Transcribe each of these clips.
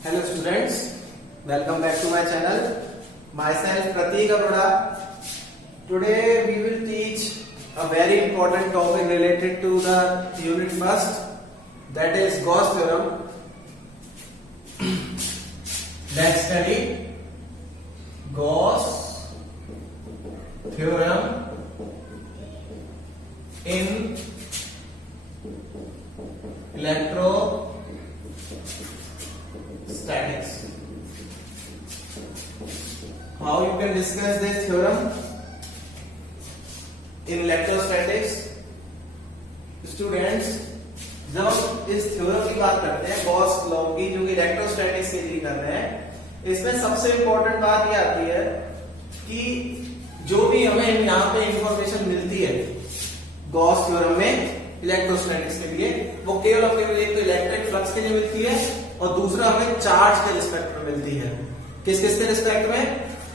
Hello students, welcome back to my channel. Myself Pratik Arora. Today we will teach a very important topic related to the unit first, that is Gauss theorem. Let's study Gauss theorem in electrostatics. How you can discuss this theorem in electrostatics? Students, जब हम इस theorem की बात करते हैं Gauss law की, जो कि इलेक्ट्रोस्टैटिक्स के लिए कर रहे हैं, इसमें सबसे इंपॉर्टेंट बात ये आती है कि जो भी हमें यहाँ पे इंफॉर्मेशन मिलती है गॉस थ्योरम में इलेक्ट्रोस्टैटिक्स के लिए, वो केवल अपने को एक तो इलेक्ट्रिक फ्लक्स के लिए मिलती है और दूसरा हमें चार्ज के रिस्पेक्ट में मिलती है। किस किस के रिस्पेक्ट में?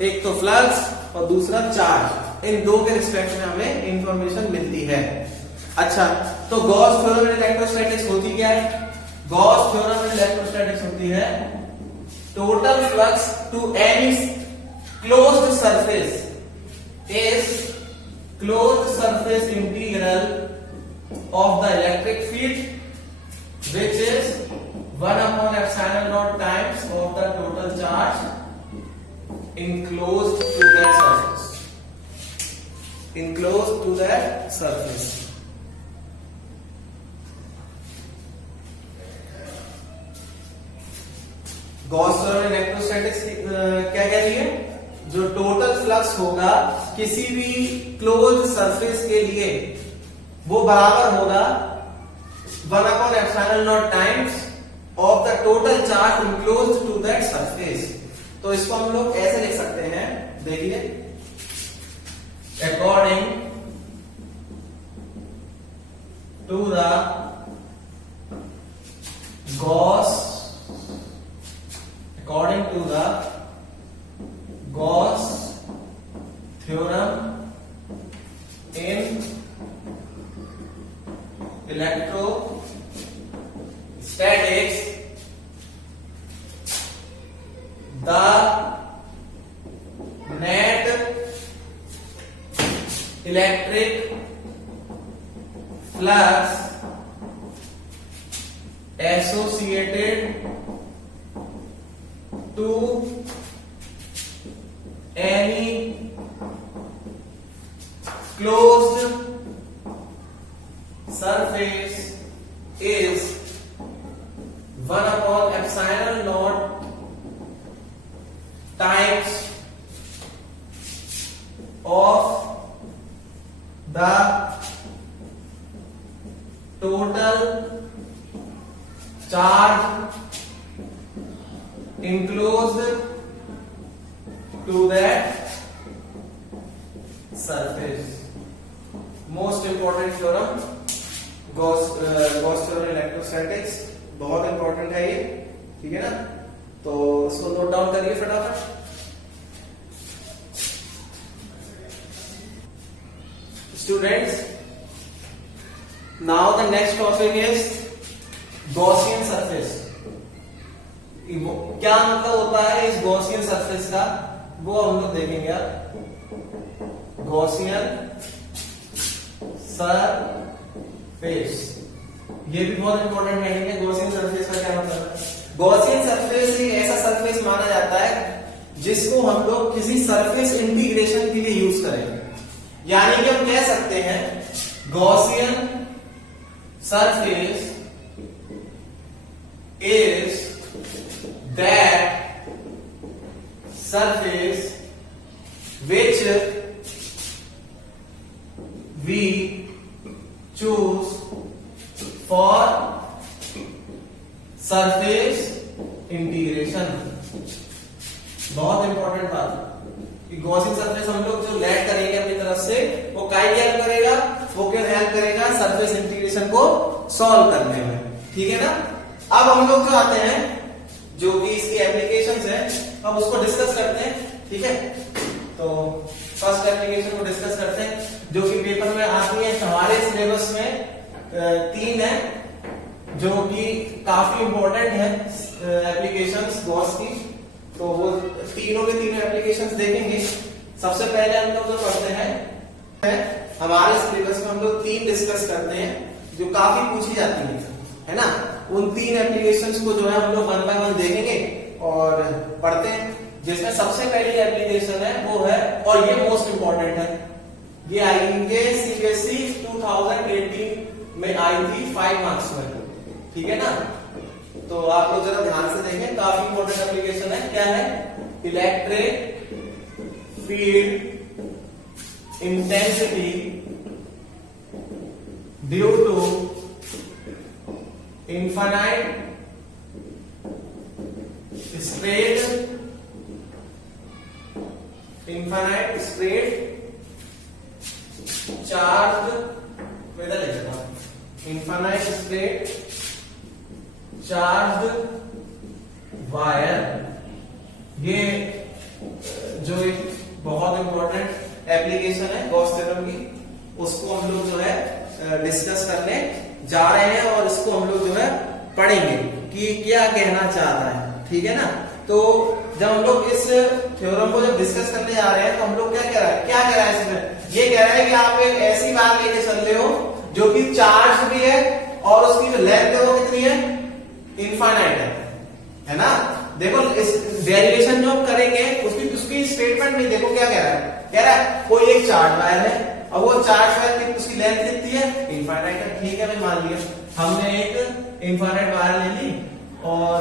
एक तो फ्लक्स और दूसरा चार्ज, इन दो के रिस्पेक्ट में हमें इंफॉर्मेशन मिलती है। अच्छा, तो गॉस थ्योरम इन इलेक्ट्रोस्टैटिक्स होती क्या है? गॉस थ्योरम इन इलेक्ट्रोस्टैटिक्स होती है total flux to any closed surface is closed surface integral of the electric field, which is 1 upon epsilon naught times of the total charge enclosed to that surface. Enclosed to that surface. Gauss theorem electrostatics क्या कह रही है? जो total flux होगा किसी भी closed surface के लिए वो बराबर होगा 1 upon epsilon naught times of the total charge enclosed to that surface. तो इसको हम लोग ऐसे लिख सकते हैं, देखिए, according to the Gauss theorem in electrostatics, the net electric flux associated to any closed surface is 1 upon epsilon naught times of the total charge enclosed to that surface. Most important theorem Gauss theorem electrostatics, बहुत important है ये, ठीक है ना? तो इसको note down करिए फटाफट। Students, now the next topic is Gaussian surface. क्या मतलब होता है इस गॉसियन सरफेस का, वो हम लोग देखेंगे। आप गॉसियन सरफेस, ये भी बहुत इंपॉर्टेंट है। गॉसियन सरफेस का क्या मतलब है? गॉसियन सरफेस एक ऐसा सरफेस माना जाता है जिसको हम लोग किसी सरफेस इंटीग्रेशन के लिए यूज करेंगे। यानी कि हम कह सकते हैं Gaussian surface is that surface which we choose for surface integration। बहुत इंपॉर्टेंट बात कि गॉसियन सरफेस हम लोग जो लैड करेंगे अपनी तरफ से, वो क्या हेल्प करेगा? वो क्या हेल्प करेगा? सरफेस इंटीग्रेशन को सॉल्व करने में, ठीक है ना? अब हम लोग जो आते हैं, जो कि इसकी एप्लीकेशंस है, अब उसको डिस्कस करते हैं, ठीक है? तो फर्स्ट एप्लीकेशन को डिस्कस करते हैं, जो कि पेपर में आती है। हमारे सिलेबस में 3 है जो कि काफी इंपॉर्टेंट है एप्लीकेशंस। तीनों के तीनों एप्लीकेशंस देखेंगे। सबसे पहले हम लोग जो पढ़ते हैं हमारे सिलेबस में हम लोग 3 डिस्कस करते हैं जो काफी पूछी जाती है ना। उन 3 एप्लीकेशंस को जो है हम लोग 1 बाय 1 देखेंगे और पढ़ते हैं। जिसमें सबसे पहली एप्लीकेशन है वो है, और ये मोस्ट इंपॉर्टेंट है, ये आएंगे सीबीएसई 2018 में आई थी 5 मार्क्स में, ठीक है ना। तो आप लोग जरा ध्यान से देखें, काफी इंपॉर्टेंट एप्लीकेशन है। क्या है? Electric field intensity due to infinite straight charge infinite straight charge wire. ये जो एक बहुत इंपॉर्टेंट एप्लीकेशन है गॉस थ्योरम की, उसको हम लोग जो है डिस्कस करने जा रहे हैं और इसको हम लोग जो है पढ़ेंगे कि क्या कहना चाहता है, ठीक है ना। तो जब हम लोग इस थ्योरम को जब डिस्कस करने जा रहे हैं तो हम लोग क्या कह रहा है इसमें, ये कह रहा है कि आप एक ऐसी वायर लेके चल रहे हो जो कि चार्ज भी है और उसकी जो लेंथ है वो कितनी है, इनफाइनाइट है ना। देखो इस डेरिवेशन जो हम करेंगे उसकी स्टेटमेंट में देखो क्या कह रहा है कोई एक चार्ज वायर है और वो चार्ज वायर की उसकी लेंथ कितनी है, इनफाइनाइट है। ठीक है भाई, मान लिया हमने एक इनफाइनाइट वायर ले ली और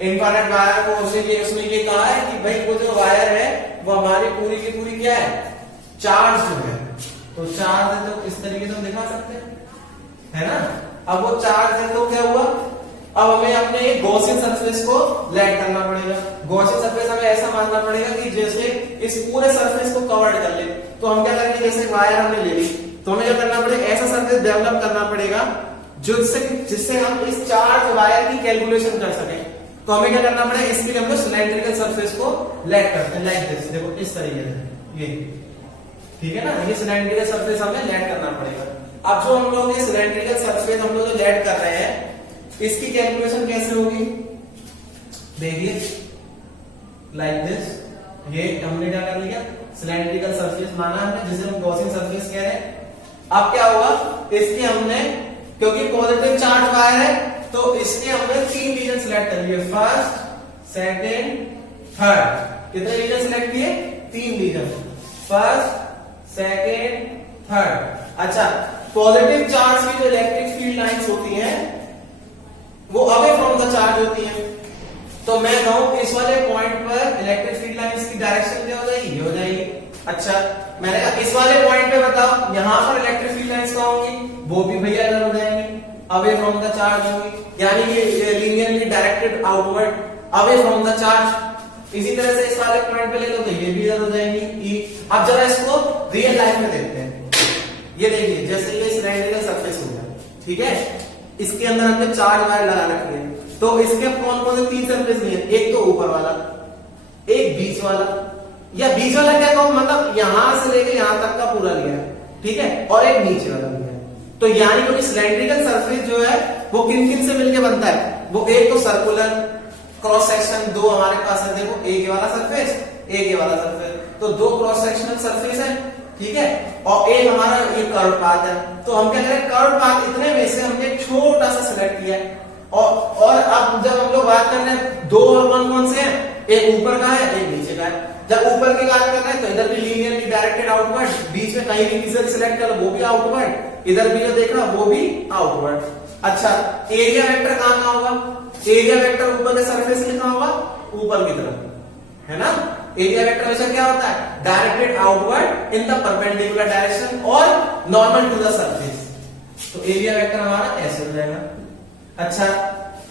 इनफाइनाइट वायर को उसने ये कहा है कि भाई वो जो वायर है वो हमारी पूरी की पूरी क्या है, चार्ज है। तो चार्ज है तो इस तरीके से हम दिखा सकते हैं, है ना। अब वो चार्ज है तो क्या हुआ, अब हमें अपने गॉसियन सरफेस को लैट करना पड़ेगा। गॉसियन सरफेस हमें ऐसा मानना पड़ेगा कि जैसे इस पूरे सरफेस को कवर्ड कर ले। तो हम क्या करेंगे, जैसे वायर हमने ले ली तो हमें क्या करना पड़ेगा, ऐसा सरफेस डेवलप करना पड़ेगा जिससे हम इस चार्ज वायर की कैलकुलेशन कर सकें। तो हमें क्या करना पड़ेगा, इसके लिए हम लोग सिलेंड्रिकल सरफेस को लैट करते हैं, लाइक दिस। देखो इस तरीके से, ये ठीक है ना, ये सिलेंड्रिकल सरफेस हमें लैट करना पड़ेगा। अब जो हम लोग ये सिलेंड्रिकल सरफेस हम लोग जो लैट कर रहे हैं इसकी कैलकुलेशन कैसे होगी, देखिए लाइक दिस। ये हमने क्या कर लिया, सिलेंड्रिकल सरफेस माना हमने, जिसे हम गॉसियन सरफेस कह रहे हैं। अब क्या हुआ, इसके हमने क्योंकि पॉजिटिव चार्ज वायर है तो इसके हमने 3 रीजन सिलेक्ट कर लिए, फर्स्ट, सेकंड, थर्ड। कितने रीजन सिलेक्ट किए, 3 रीजन, फर्स्ट, सेकंड, थर्ड। अच्छा, पॉजिटिव चार्ज की जो इलेक्ट्रिक फील्ड लाइंस होती हैं वो अवे फ्रॉम द चार्ज होती हैं। तो मैं कहूं इस वाले पॉइंट पर इलेक्ट्रिक फील्ड लाइंस की डायरेक्शन क्या हो जाएगी, ये हो जाएगी। अच्छा, मैंने कहा इस वाले पॉइंट पे बताओ यहां पर इलेक्ट्रिक फील्ड लाइंस कहां होंगी, वो भी भैया इधर हो जाएंगी, अवे फ्रॉम द चार्ज होंगी, यानी ये linearly directed outward away from the charge. इसी तरह से इस वाले पॉइंट पे ले लो तो ये भी इधर हो जाएंगी। अब जरा इसको रियल लाइफ में देखते हैं। ये देखिए, जैसे ये सिलेंड्रिकल सरफेस हो गया, ठीक है, इसके अंदर हमने चार्ज वायर लगा रखी है। तो इसके कौन कौन से 3 सरफेस लिए, एक तो ऊपर वाला, एक बीच वाला, या बीच वाला क्या कहूं, मतलब यहां से लेकर यहां तक का पूरा लिया है, ठीक है, और एक नीचे वाला लिया है। तो यानी कि सिलेंड्रिकल सरफेस जो है वो किन किन से मिलकर बनता है, वो एक तो सर्कुलर क्रॉस सेक्शन 2 हमारे पास है, देखो एक ये वाला सरफेस, एक ये वाला सरफेस, तो 2 क्रॉस सेक्शनल सरफेस है, ठीक है, और एक हमारा ये कर्व पाथ है। तो हम क्या करें, कर्व पाथ इतने में से हमने छोटा सा सिलेक्ट किया है। और अब जब हम लोग बात कर रहे हैं 2 और 1 कौन से हैं, एक ऊपर का है, एक नीचे का है। जब ऊपर की बात कर रहे हैं तो इधर भी लीनियरली डायरेक्टेड आउटवर्ड, बीच में कहीं भी किसी सिलेक्ट कर वो भी आउटवर्ड, इधर भी जो देख रहा वो भी आउटवर्ड। अच्छा, एरिया वेक्टर कहां होगा, एरिया वेक्टर ऊपर के सरफेस में कहां होगा, ऊपर की तरफ, है ना। एरिया वेक्टर हमेशा क्या होता है, directed outward in the perpendicular direction और नॉर्मल टू द सरफेस। तो एरिया वेक्टर हमारा ऐसे हो जाएगा। अच्छा,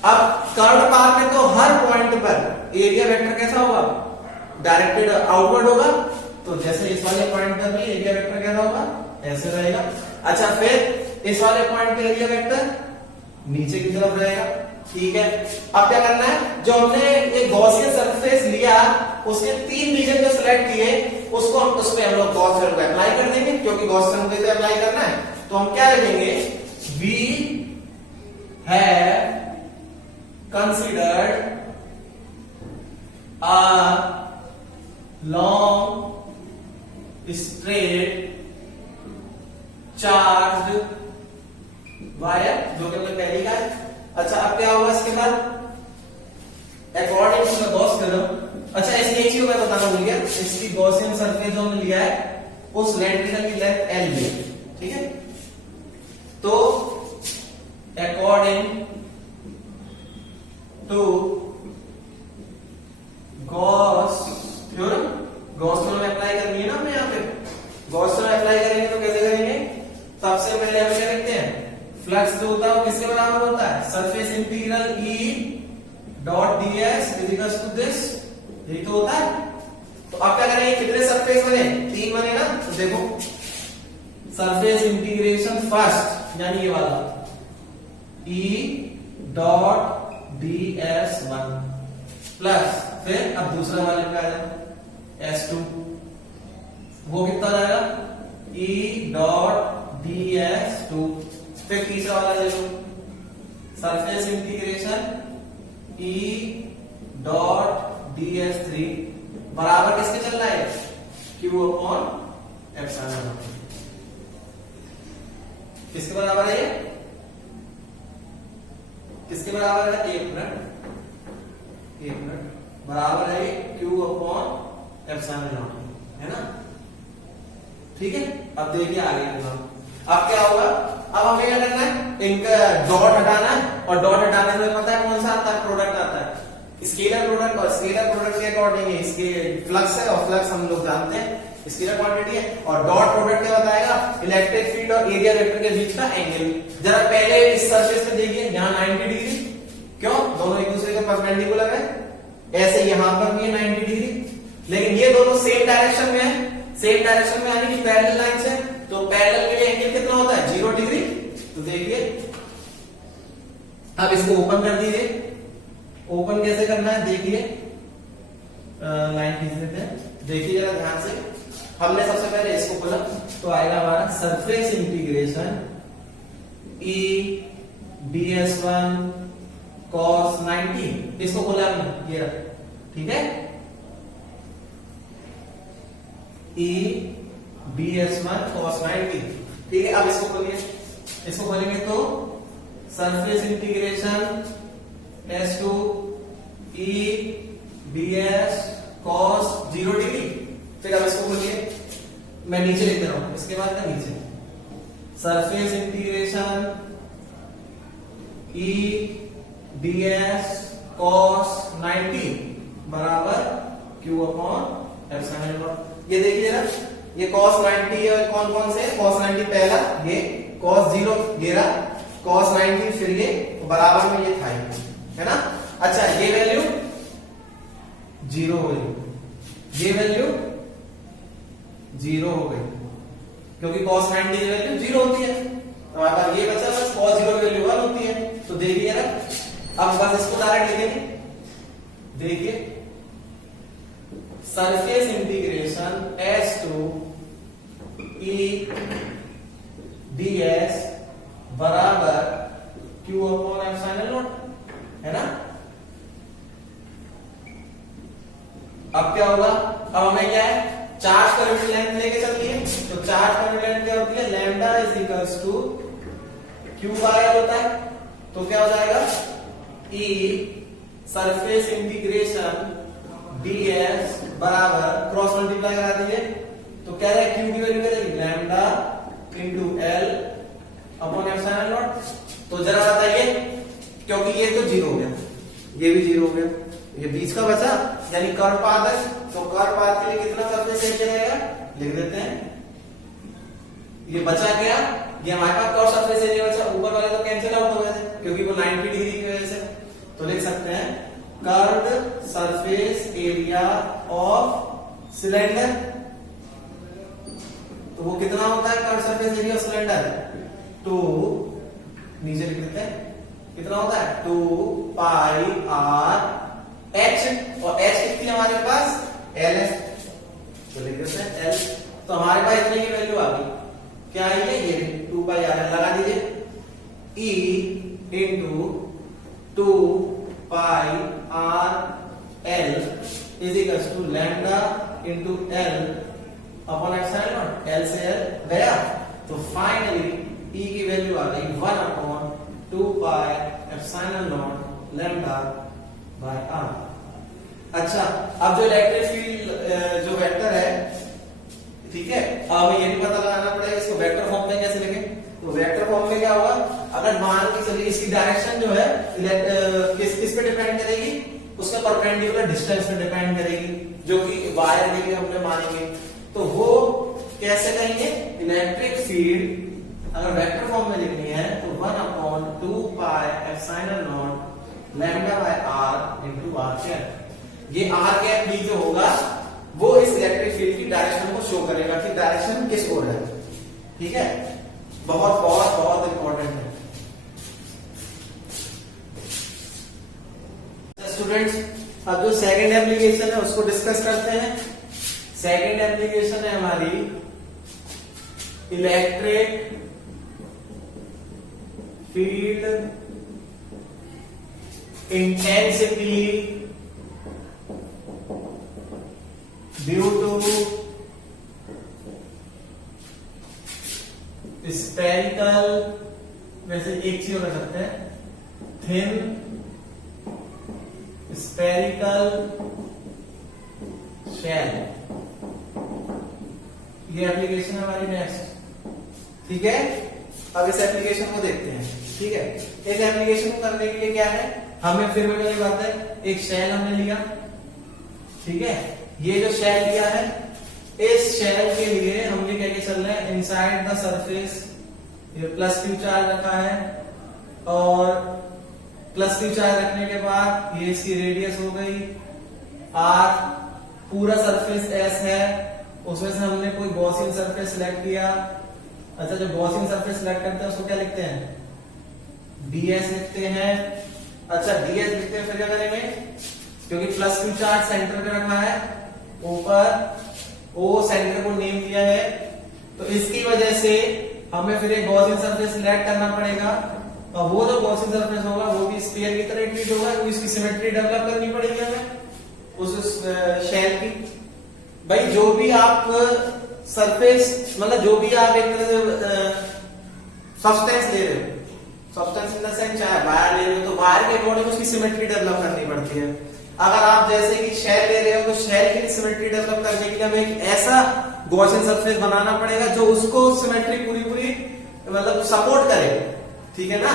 अब कर्व पाथ में तो हर पॉइंट पर एरिया वेक्टर कैसा होगा, डायरेक्टेड आउटवर्ड होगा। तो जैसे इस वाले पॉइंट पर भी एरिया वेक्टर कैसा होगा, ऐसे रहेगा। अच्छा, फिर इस वाले पॉइंट पे एरिया वेक्टर नीचे की तरफ रहेगा, ठीक है। अब क्या करना है, जो हमने एक गॉसियन सरफेस लिया उसके 3 रीजन जो सिलेक्ट किए उसको हम उस पे हम लोग गॉस थ्योरम अप्लाई कर देंगे, क्योंकि गॉस थ्योरम पे अप्लाई करना है। तो हम क्या लिखेंगे, we have considered a straight charge wire, जो कि हमने पहले का है। अच्छा, अब क्या होगा इसके बाद, according to the Gauss theorem. अच्छा, इसकी एक चीज मैं बताना भूल गया, इसकी गॉसियन सरफेस जो हमने लिया है उस सिलेंड्रिकल की लेंथ एल में, ठीक है। तो according to Gauss theorem, Gauss theorem apply करनी है ना हमें यहाँ पे। गॉस थ्योरम अप्लाई करेंगे तो कैसे करेंगे, सबसे पहले हम क्या लिखते हैं, फ्लक्स जो होता है वो किसके बराबर होता है, surface integral E dot ds is equal to this, यही तो होता है। तो अब क्या करेंगे, कितने सरफेस बने, 3 बने ना। तो देखो सरफेस इंटीग्रेशन फर्स्ट यानी ये वाला E डॉट ds1 प्लस फिर अब दूसरा वाले पे आ जाए S2, वो कितना जाएगा E डॉट ds2, फिर तीसरा वाला ले लो surface integration E dot ds3 बराबर किसके चल रहा है, Q अपॉन एप्सिलॉन। किसके बराबर है, किसके बराबर है, एक मिनट बराबर है Q अपॉन एप्सिलॉन, है ना। ठीक है, अब देखिए आगे अब क्या होगा। अब हमें क्या करना है, इनका डॉट हटाना है, और डॉट हटाने में पता है कौन सा आता है, प्रोडक्ट आता है, स्केलर प्रोडक्ट। और स्केलर प्रोडक्ट के अकॉर्डिंग है इसके फ्लक्स है, और फ्लक्स हम लोग जानते हैं स्केलर क्वांटिटी है। और डॉट प्रोडक्ट क्या बताएगा, इलेक्ट्रिक फील्ड और एरिया वेक्टर के बीच का एंगल। जरा पहले इस सरफेस पे देखिए, यहाँ 90 डिग्री, क्यों, दोनों एक दूसरे के परपेंडिकुलर है। ऐसे यहाँ पर भी है 90 डिग्री, लेकिन ये दोनों सेम डायरेक्शन में है, सेम डायरेक्शन में यानी कि पैरेलल लाइन से। तो पैरेलल के लिए एंगल कितना होता है, 0 डिग्री। तो देखिए अब इसको ओपन कर दीजिए। ओपन कैसे करना है, देखिए लाइन खींच देते हैं, देखिए जरा ध्यान से। हमने सबसे पहले इसको खोला तो आएगा हमारा surface integration E ds1 cos 90, इसको खोला हमने, ये रहा, ठीक है। E ds1 cos 90, ठीक है। अब इसको खोलिए, इसको खोलेंगे तो surface integration S2 E ds cos 0 degree. फिर अब इसको खोलिए, मैं नीचे लिख रहा हूं, इसके बाद का नीचे surface integration E ds cos 90 बराबर Q अपॉन एप्सिलॉन। ये देखिए ना, ये cos 90 है, कौन कौन से, cos 90 पहला, ये cos 0 ये रहा, cos 90 फिर ये बराबर में ये था, है ना। अच्छा, ये वैल्यू 0 हो गई, ये वैल्यू 0 हो गई, क्योंकि cos 90 की वैल्यू 0 होती है। तो हमारे पास ये बचा बस cos 0 की वैल्यू 1 होती है। तो देखिए ना, अब बस इसको डायरेक्ट लिखेंगे, देखिए surface integration S2 E ds बराबर Q अपॉन एप्सिलॉन नॉट, है ना। अब क्या होगा, अब हमें क्या है, चार्ज पर यूनिट लेंथ लेके चलती है। तो चार्ज पर यूनिट लेंथ क्या होती है, lambda is equals to Q by L होता है। तो क्या हो जाएगा, E सरफेस इंटीग्रेशन ds बराबर क्रॉस मल्टीप्लाई करा दीजिए, तो क्या है, Q की वैल्यू क्या रहेगी, lambda into L upon epsilon not. तो जरा बताइए, क्योंकि ये तो 0 हो गया, ये भी 0 हो गया, ये बीच का बचा यानी कर्व पाथ है। तो कर्व पाथ के लिए कितना सरफेस एरिया रहेगा, लिख देते हैं, ये बचा गया, ये हमारे पास कर्व सरफेस एरिया बचा, ऊपर वाले तो कैंसिल आउट हो गए थे क्योंकि वो 90 डिग्री की वजह से। तो लिख सकते हैं curved surface area of cylinder. तो वो कितना होता है curve surface area of cylinder, 2, नीचे लिख देते हैं, कितना होता है 2 पाई r h, और h कितनी है हमारे पास, l है, तो लिख देते हैं l। तो हमारे पास इतनी की वैल्यू आ गई, क्या है ये 2 पाई r लगा दीजिए, E into 2 pi r l is equal to lambda into l upon epsilon naught, L से एल गया, तो फाइनली E की वैल्यू आ गई 1 अपॉन 2 pi epsilon naught lambda by r। अच्छा, अब जो इलेक्ट्रिक फील्ड जो वेक्टर है, ठीक है, अब हमें ये भी पता लगाना पड़ेगा इसको वेक्टर फॉर्म में कैसे लिखें। तो वेक्टर फॉर्म में क्या होगा, अगर मान के चलिए इसकी डायरेक्शन जो है किस पे डिपेंड करेगी, उसका परपेंडिकुलर डिस्टेंस पे डिपेंड करेगी, जो कि वायर के लिए हमने मानेंगे। तो वो कैसे कहेंगे, इलेक्ट्रिक फील्ड अगर वेक्टर फॉर्म में लिखनी है तो 1 अपॉन 2 pi epsilon naught lambda by r into r cap. ये r कैप भी जो होगा वो इस इलेक्ट्रिक फील्ड की डायरेक्शन को शो करेगा कि डायरेक्शन किस ओर है। ठीक है, बहुत बहुत बहुत इंपॉर्टेंट है स्टूडेंट्स। अब जो सेकंड एप्लीकेशन है उसको डिस्कस करते हैं। सेकंड एप्लीकेशन है हमारी electric field intensity due to spherical, वैसे एक चीज कर सकते हैं, थिन स्फेरिकल शेल। ये एप्लीकेशन है हमारी नेक्स्ट। ठीक है, अब इस एप्लीकेशन को देखते हैं। ठीक है, इस एप्लीकेशन को करने के लिए क्या है, हमें फिर वही बात है, एक शेल हमने लिया। ठीक है, ये जो शेल लिया है, इस शेल के लिए हमने क्या क्या चल रहा है, इनसाइड द सरफेस ये प्लस क्यू चार्ज रखा है, और प्लस क्यू चार्ज रखने के बाद ये इसकी रेडियस हो गई r, पूरा सरफेस s है, उसमें से हमने कोई गॉसियन सरफेस सिलेक्ट किया। अच्छा, जो गॉसियन सरफेस सिलेक्ट करते हैं उसको क्या लिखते हैं, ds लिखते हैं। अच्छा, ds लिखते हैं, फिर क्या करेंगे, क्योंकि प्लस क्यू चार्ज सेंटर पे रखा है, ऊपर ओ सेंटर को नेम दिया है, तो इसकी वजह से हमें फिर एक गॉसियन सरफेस सिलेक्ट करना पड़ेगा, और वो जो गॉसियन सरफेस होगा वो भी स्फीयर की तरह ट्रीट होगा, तो इसकी सिमेट्री डेवलप करनी पड़ेगी हमें उस शेल की। भाई जो भी आप सरफेस, मतलब जो भी आप एक तरह से सब्सटेंस ले रहे हो, सब्सटेंस इन द सेंस चाहे वायर ले रहे हो, तो वायर के अकॉर्डिंग उसकी सिमेट्री डेवलप करनी पड़ती है। अगर आप जैसे कि शेल ले रहे हो, तो शेल की सिमेट्री डेवलप करने के लिए हमें एक ऐसा गॉसियन सरफेस बनाना पड़ेगा जो उसको सिमेट्री पूरी पूरी मतलब सपोर्ट करे। ठीक है ना,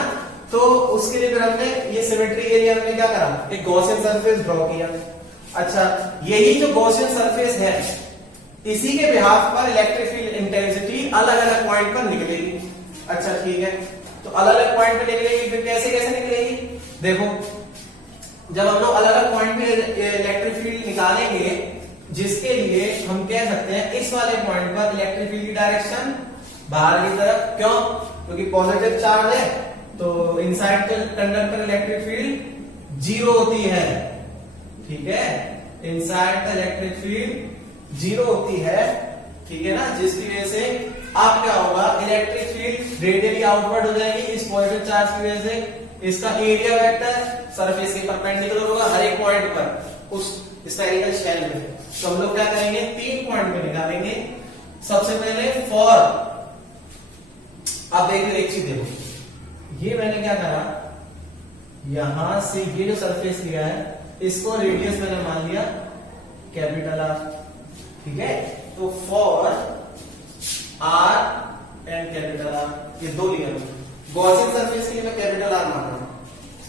तो उसके लिए फिर हमने ये सिमेट्री के लिए हमने क्या करा, एक गॉसियन सरफेस ड्रॉ किया। अच्छा, यही जो गॉसियन सरफेस है, इसी के बिहाफ पर इलेक्ट्रिक फील्ड इंटेंसिटी अलग अलग पॉइंट पर निकलेगी। अच्छा ठीक है, तो अलग अलग पॉइंट पे निकलेगी, फिर कैसे कैसे निकलेगी, देखो, जब हम लोग अलग अलग पॉइंट पे इलेक्ट्रिक फील्ड निकालेंगे, जिसके लिए हम कह सकते हैं इस वाले पॉइंट पर इलेक्ट्रिक फील्ड की डायरेक्शन बाहर की तरफ, क्यों, क्योंकि पॉजिटिव चार्ज है, तो इनसाइड कंडक्टर इलेक्ट्रिक फील्ड 0 होती है। ठीक है, इनसाइड द इलेक्ट्रिक फील्ड 0 होती है। ठीक है ना, जिसकी वजह से अब क्या होगा, इलेक्ट्रिक फील्ड रेडियली आउटवर्ड हो जाएगी इस पॉजिटिव चार्ज की वजह से। इसका एरिया वेक्टर सरफेस के परपेंडिकुलर होगा हर एक पॉइंट पर उस स्फेरिकल शेल में। तो हम लोग क्या करेंगे, 3 पॉइंट पे निकालेंगे। सबसे पहले फॉर, अब देखिए एक चीज देखो, ये मैंने क्या करा, यहां से ये जो सरफेस लिया है, इसको रेडियस मैंने मान लिया कैपिटल R। ठीक है, तो for R and capital R, ये दो लिया। गॉसियन सरफेस के लिए मैं कैपिटल R मान रहा हूं,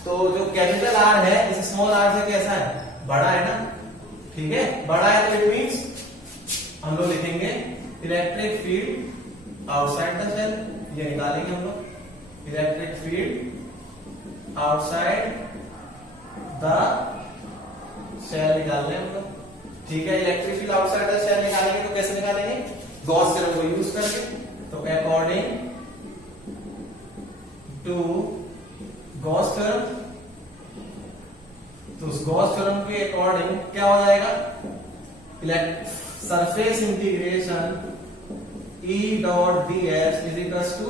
तो जो कैपिटल R है इस स्मॉल r से कैसा है, बड़ा है ना। ठीक है, बड़ा है तो इट मींस हम लोग लिखेंगे electric field outside the shell, ये निकालेंगे हम लोग, electric field outside the shell निकाल रहे हैं हम लोग। ठीक है, electric field outside the shell निकालेंगे, तो कैसे निकालेंगे, गॉस थ्योरम को यूज करके। तो अकॉर्डिंग टू गॉस थ्योरम, तो उस गॉस थ्योरम के अकॉर्डिंग क्या हो जाएगा, surface integration E dot ds is equal to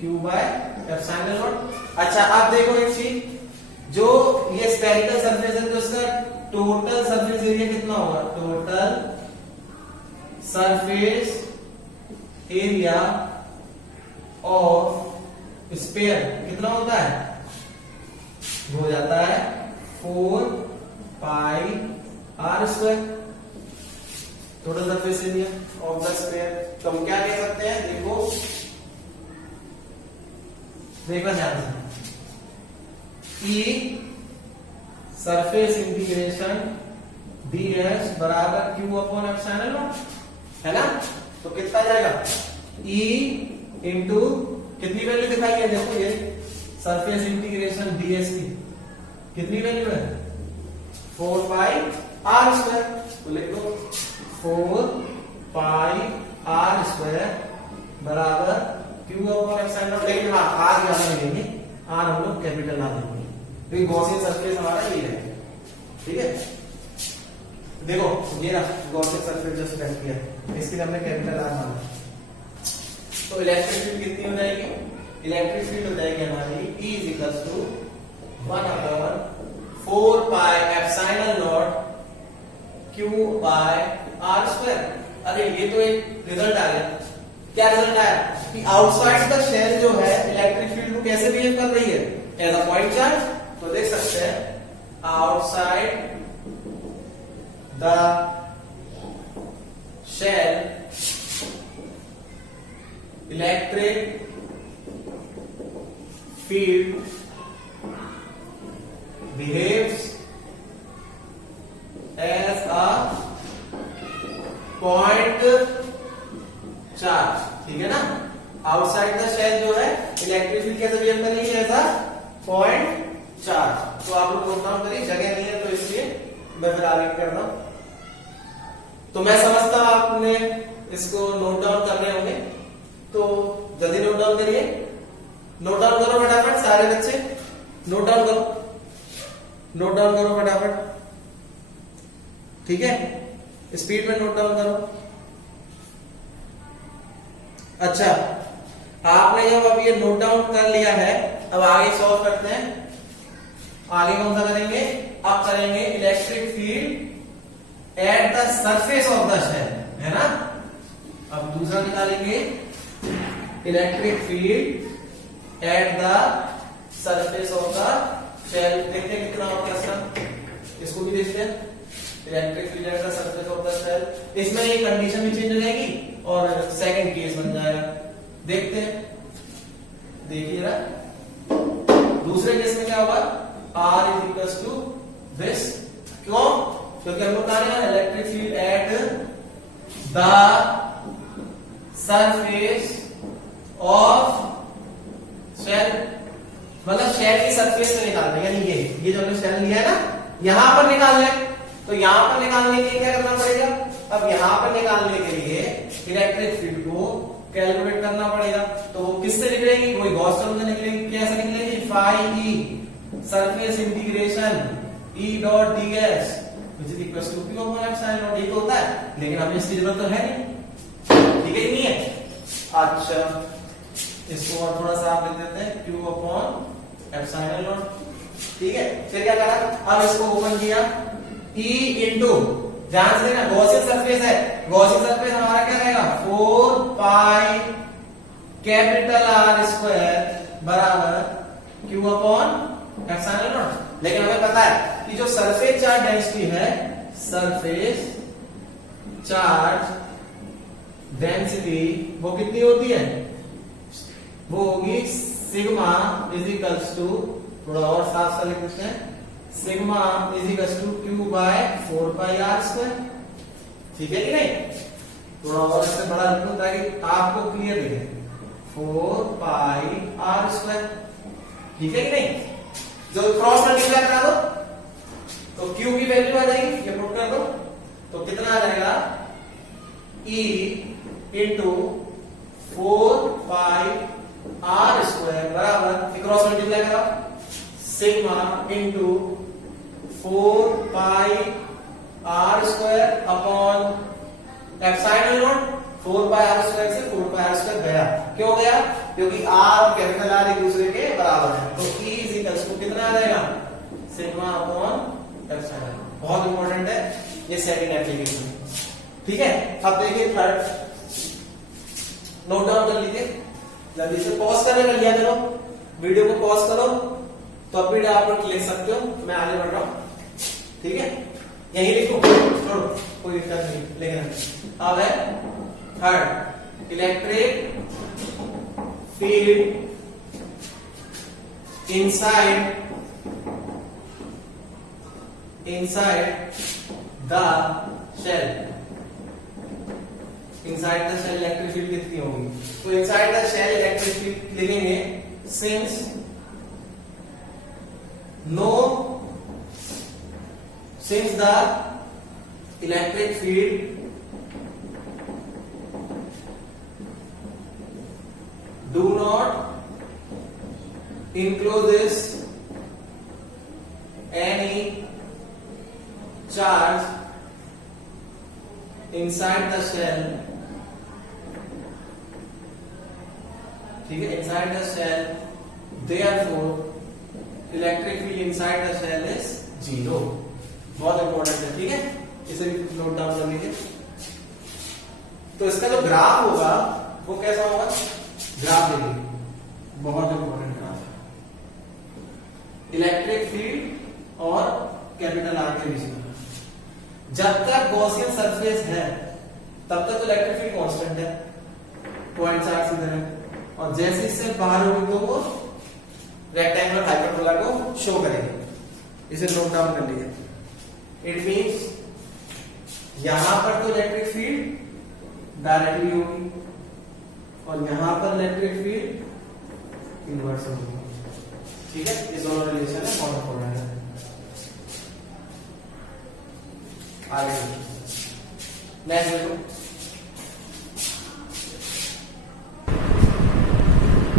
q by epsilon naught. अच्छा, आप देखो एक चीज, जो ये स्फेरिकल सरफेस है, तो इसका टोटल सरफेस एरिया कितना होगा, total surface area of sphere कितना होता है, वो हो जाता है 4 pi R square, total surface area of the sphere. तो हम क्या कह सकते हैं, देखो ध्यान से, ई सरफेस इंटीग्रेशन ds बराबर q अपॉन एप्सिलॉन नॉट, है ना। तो कितना जाएगा, e इंटू कितनी वैल्यू दिखाई है, देखो ये सरफेस इंटीग्रेशन ds की कितनी वैल्यू है, 4 पाई आर स्क्वायर। तो लिख दो 4 पाई आर स्क्वायर बराबर q अपॉन एप्सिलॉन नॉट। लेकिन हाँ आर ज्यादा नहीं लेंगे, आर हम लोग कैपिटल आर लेंगे क्योंकि गॉसियन सरफेस हमारा ये है, ठीक है। देखो ये ना गॉसियन सरफेस जो सिलेक्ट किया, इसके लिए हमने कैपिटल आर माना। तो इलेक्ट्रिक फील्ड कितनी हो जाएगी, इलेक्ट्रिक फील्ड हो जाएगी हमारी E = 1/4 pi epsilon naught q by r square. अरे ये तो एक रिजल्ट आ गया, क्या रिजल्ट आया कि आउटसाइड द शेल जो है इलेक्ट्रिक फील्ड को कैसे बिहेव कर रही है, एज अ पॉइंट चार्ज। तो देख सकते हैं outside the shell electric field behaves as a point charge, ठीक है ना। आउटसाइड द शेल जो है इलेक्ट्रिक फील्ड कैसे बिहेव कर रही है, एज अ पॉइंट चार्ज। तो आप लोग नोट डाउन करिए, जगह नहीं है तो इसलिए मैं फिर आगे कर रहा हूं। तो मैं समझता हूं आपने इसको नोट डाउन कर रहे होंगे, तो जल्दी नोट डाउन करिए, नोट डाउन करो फटाफट सारे बच्चे, नोट डाउन करो, नोट डाउन करो फटाफट, ठीक है, स्पीड में नोट डाउन करो। अच्छा आपने जब अब ये नोट डाउन कर लिया है, अब आगे सॉल्व करते हैं। आगे कौन सा करेंगे, अब करेंगे electric field at the surface of the shell, है ना। अब दूसरा निकालेंगे electric field at the surface of the shell. देखते हैं कितना होता है इसका, इसको भी देखते हैं। Electric field at the surface of the shell, इसमें ये कंडीशन भी चेंज हो जाएगी और सेकंड केस बन जाएगा। देखते हैं, देखिए ना दूसरे केस में क्या होगा, R = this, क्यों, क्योंकि हम लोग कहा है electric field at the surface of shell, मतलब शेल की सरफेस में निकालना है, यानी ये जो हमने शेल लिया है ना यहां पर निकालना है। तो यहां पर निकालने के लिए क्या करना पड़ेगा, अब यहां पर निकालने के लिए इलेक्ट्रिक फील्ड को कैलकुलेट करना पड़ेगा। तो वो किससे निकलेगी, कोई गॉस थ्योरम से निकलेगी। कैसे निकलेगी, phi E surface integration E dot ds which is equal to q upon epsilon naught, ये होता है, लेकिन हमें इसकी जरूरत तो है नहीं, ठीक है नहीं है। अच्छा इसको और थोड़ा सा आप लिख देते हैं q अपॉन एप्सिलॉन नॉट, ठीक है। फिर क्या करा, अब इसको ओपन किया, E इंटू, ध्यान से देखना गॉसियन सरफेस है, गॉसियन सरफेस हमारा क्या रहेगा 4 पाई कैपिटल R स्क्वायर बराबर q अपॉन एप्सिलॉन नॉट। लेकिन हमें पता है कि जो सरफेस चार्ज डेंसिटी है, सरफेस चार्ज डेंसिटी वो कितनी होती है, वो होगी सिग्मा = थोड़ा और साफ सा लिख देते हैं, सिग्मा = q बाय 4 पाई r स्क्वायर, ठीक है कि नहीं। थोड़ा और इससे बड़ा लिख दो ताकि आपको क्लियर दिखे, 4 पाई r स्क्वायर, ठीक है कि नहीं। जो क्रॉस मल्टीप्लाई करा दो तो q की वैल्यू आ जाएगी, ये पुट कर दो, तो कितना आ जाएगा, E इंटू 4 पाई r स्क्वायर बराबर, क्रॉस मल्टीप्लाई करा, sigma into 4 pi r square upon epsilon not. 4 pi r square से 4 पाई r स्क्वायर गया, क्यों गया, क्योंकि r और कैपिटल R एक दूसरे के बराबर है। तो E = कितना आ जाएगा, सिग्मा अपॉन एप्सिलॉन। बहुत इंपॉर्टेंट है ये सेकंड एप्लीकेशन, ठीक है, अब देखिए थर्ड, नोट डाउन कर लीजिए जल्दी से, पॉज करने का लिया करो, वीडियो को पॉज करो तो अब भी आप लिख सकते हो, मैं आगे बढ़ रहा हूं, ठीक है, यही लिखो, छोड़ो कोई दिक्कत नहीं, लिखना। अब है third, electric field inside the shell, inside the shell electric field कितनी होगी, तो inside the shell electric field लिखेंगे since the electric field do not encloses any charge inside the shell, ठीक है, inside the shell, therefore electric field inside the shell is 0। बहुत important है, ठीक है, इसे भी नोट डाउन कर लीजिए। तो इसका जो ग्राफ होगा वो कैसा होगा, ग्राफ देखिए, बहुत इंपॉर्टेंट ग्राफ है, इलेक्ट्रिक फील्ड और कैपिटल आर के बीच में। जब तक गॉसियन सरफेस है तब तक तो इलेक्ट्रिक फील्ड कांस्टेंट है, पॉइंट चार्ज इधर है, और जैसे इससे बाहर होगी तो वो रेक्टेंगुलर हाइपरबोला को शो करेगी। इसे नोट डाउन कर लीजिए। इट मींस यहां पर तो इलेक्ट्रिक फील्ड डायरेक्टली होगी और यहां पर इलेक्ट्रिक फील्ड इनवर्स होगी, ठीक है, ये दोनों रिलेशन है, बहुत इंपॉर्टेंट है। आगे नेक्स्ट देखो,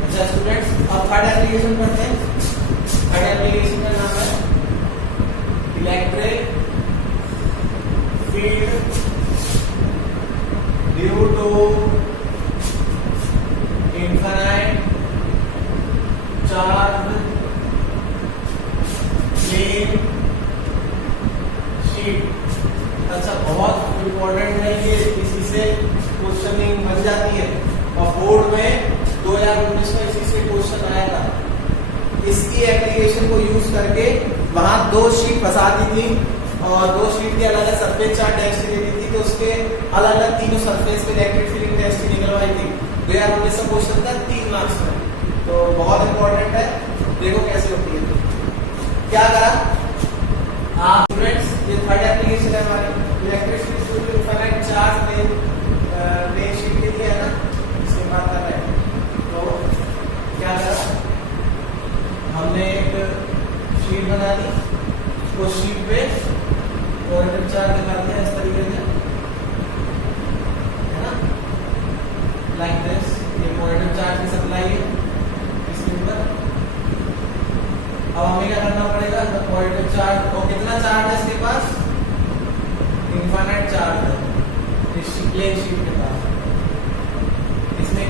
अच्छा स्टूडेंट्स, अब थर्ड एप्लीकेशन करते हैं। थर्ड एप्लीकेशन का नाम है electric field due to infinite charge plane sheet. अच्छा, बहुत इंपॉर्टेंट है ये, इसी से क्वेश्चनिंग बन जाती है और बोर्ड में 2019 में इसी से क्वेश्चन आया था। इसकी एप्लीकेशन को यूज करके वहां 2 शीट फंसा दी थी और 2 शीट के अलग अलग सरफेस चार्ज डेंसिटी दी थी, तो उसके अलग अलग तीनों सरफेस पे इलेक्ट्रिक फील्ड डेंसिटी निकलवाई थी। 2019 का क्वेश्चन था 3 मार्क्स में, तो बहुत इंपॉर्टेंट है, देखो कैसे होती है। क्या करा आप स्टूडेंट्स, ये थर्ड एप्लीकेशन है हमारी electric field infinite charge plane sheet के लिए है ना, इसके बात कर रहे हैं। तो क्या करा, हमने एक शीट बना दी, उस शीट पे पॉजिटिव चार्ज लगा दिया इस तरीके से, है ना, लाइक दिस, ये पॉजिटिव चार्ज की सप्लाई है इसके ऊपर। अब हमें क्या करना पड़ेगा, तो पॉजिटिव चार्ज, और कितना चार्ज है इसके पास, इनफाइनाइट चार्ज है इस प्लेन शीट के पास। इसमें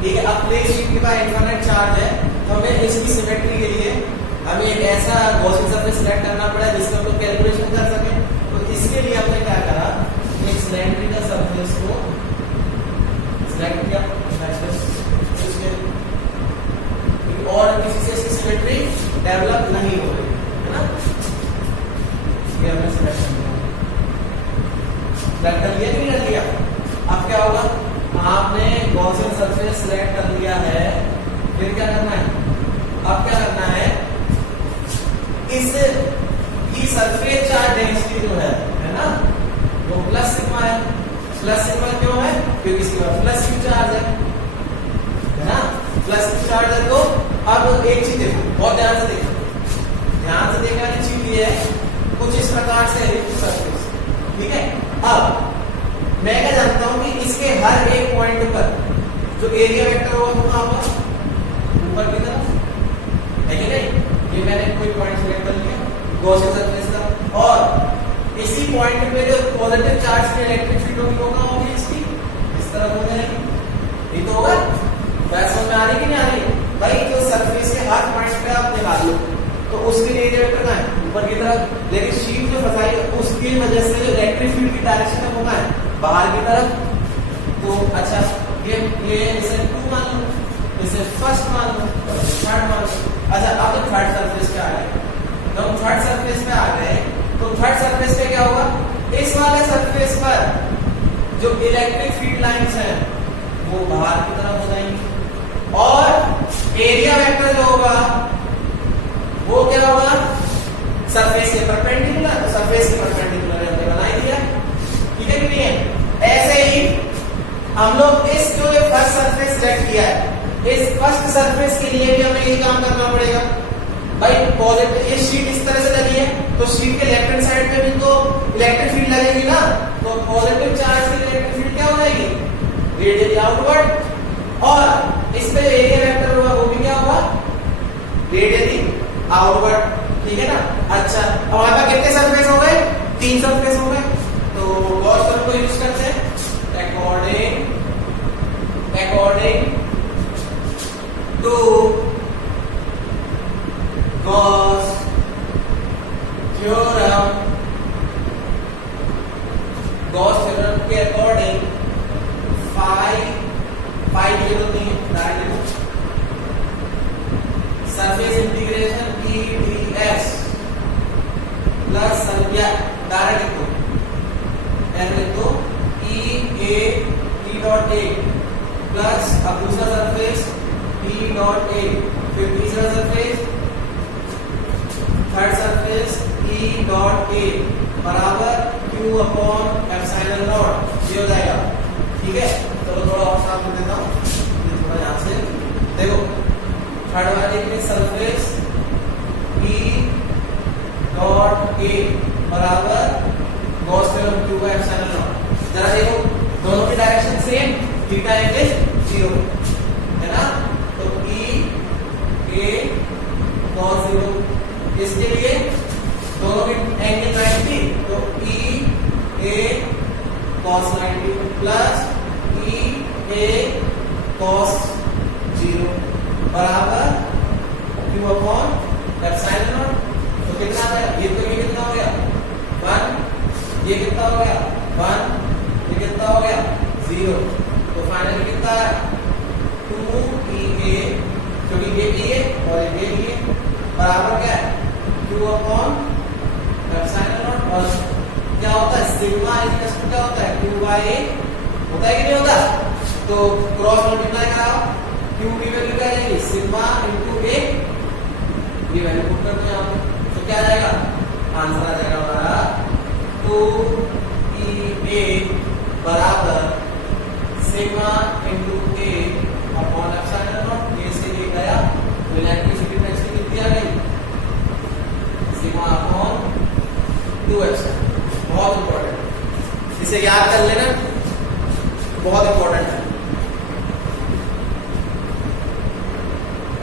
ठीक है, अब प्लेन शीट के पास इनफाइनाइट चार्ज है, तो हमें इसकी सिमेट्री के लिए हमें एक ऐसा गॉसियन सरफेस सिलेक्ट करना पड़ा जिसका हम लोग कैलकुलेशन कर सके। तो इसके लिए हमने क्या करा, एक सिलेंड्रिकल सरफेस को सिलेक्ट किया और किसी से इसकी सिमेट्री डेवलप नहीं हो रही है ना, ये हमने सिलेक्ट कर लिया, नहीं कर लिया। अब क्या होगा, आपने गॉसियन सरफेस सिलेक्ट कर लिया है, फिर क्या करना है, अब क्या करना है, इस की सरफेस चार्ज डेंसिटी जो है ना, वो प्लस सिग्मा है। प्लस सिग्मा क्यों है, क्योंकि इसके बाद प्लस क्यू चार्ज है ना, प्लस क्यू चार्ज है। तो अब एक चीज देखो, बहुत ध्यान से देखो, ध्यान से देखने वाली चीज ये है, कुछ इस प्रकार से सरफेस, ठीक है। अब मैं क्या जानता हूं कि इसके हर एक पॉइंट पर जो एरिया वेक्टर होगा वो कहां पर, ऊपर की तरफ है कि नहीं। ये मैंने कोई पॉइंट सिलेक्ट कर लिया गॉसियन सरफेस का, और इसी पॉइंट पे जो पॉजिटिव चार्ज की इलेक्ट्रिक फील्ड होगी वो कहां होगी, इसकी इस तरफ हो जाएगी, ये तो होगा। बात समझ में आ रही कि नहीं आ रही भाई, जो सरफेस के हर पॉइंट पे आप निकाल लो तो उसके लिए एरिया वेक्टर कहां है, ऊपर की तरफ, लेकिन शीट जो फंसाई उसकी वजह से इलेक्ट्रिक फील्ड की डायरेक्शन है वो कहाँ है, बाहर की तरफ। तो अच्छा ये इसे 2 मान लो, इसे फर्स्ट मान लो, थर्ड मान लो। अच्छा अब तो थर्ड सरफेस पे आ गए, तो हम थर्ड सरफेस पे आ गए, तो थर्ड सरफेस पे क्या होगा, इस वाले सरफेस पर जो इलेक्ट्रिक फील्ड लाइंस हैं वो बाहर की तरफ हो जाएंगी, और एरिया वेक्टर जो होगा वो क्या होगा, सरफेस के परपेंडिकुलर, तो सरफेस के परपेंडिकुलर हमने बना ही दिया, ठीक है कि नहीं है। ऐसे ही हम लोग इस जो फर्स्ट सरफेस सेलेक्ट किया है, इस फर्स्ट सरफेस के लिए भी हमें ये काम करना पड़ेगा भाई। पॉजिटिव ये शीट इस तरह से लगी है, तो शीट के लेफ्ट हैंड साइड पे भी तो इलेक्ट्रिक फील्ड लगेगी ना, तो पॉजिटिव चार्ज की इलेक्ट्रिक फील्ड क्या हो जाएगी, रेडियली आउटवर्ड, और इस पे एरिया वेक्टर होगा वो भी क्या होगा, रेडियली आउटवर्ड, ठीक है ना। अच्छा अब हमारे पास कितने सरफेस हो गए, 3 सरफेस हो गए, तो गॉस लॉ को यूज करते हैं। according to Gauss theorem, Gauss theorem के अकॉर्डिंग फाई की जरूरत नहीं है, डायरेक्ट लिखो, सरफेस इंटीग्रेशन ds प्लस संज्ञा डायरेक्ट लिखो, एन लिखो e डॉट a प्लस अब दूसरा सरफेस e डॉट a, फिर तीसरा surface, third surface e dot a बराबर q अपॉन एप्सिलॉन नॉट, ये हो जाएगा, ठीक है। चलो थोड़ा और साफ कर देता हूँ, थोड़ा यहाँ से देखो, थर्ड वाले के सरफेस e डॉट a बराबर गॉस थ्योरम q का एप्सिलॉन नॉट। जरा देखो दोनों की डायरेक्शन सेम, थीटा इज 0 है ना, तो e a cos 0, इसके लिए दोनों की एंगल 90, तो e a cos 90 plus e a cos 0 बराबर q अपॉन एप्सिलॉन नॉट। तो कितना आ गया, ये तो ये कितना हो गया 1, ये कितना हो गया 1, ये कितना हो गया 0, तो फाइनली कितना है 2EA, क्योंकि ये भी है और ये भी है, बराबर क्या है q अपॉन एप्सिलॉन नॉट, और क्या होता है सिग्मा इक्वल टू क्या होता है q बाय a, होता है कि नहीं होता, तो क्रॉस मल्टीप्लाई कराओ, q की वैल्यू क्या आएगी सिग्मा इनटू a, ये वैल्यू पुट कर दो यहाँ पे, तो क्या आ जाएगा आंसर आ जाएगा हमारा 2EA बराबर sigma into a upon epsilon not, ये से ये गया, तो इलेक्ट्रिसिटी डेंसिटी कितनी आ गई सिग्मा अपॉन 2 बहुत इंपॉर्टेंट, इसे याद कर लेना, बहुत इंपॉर्टेंट है।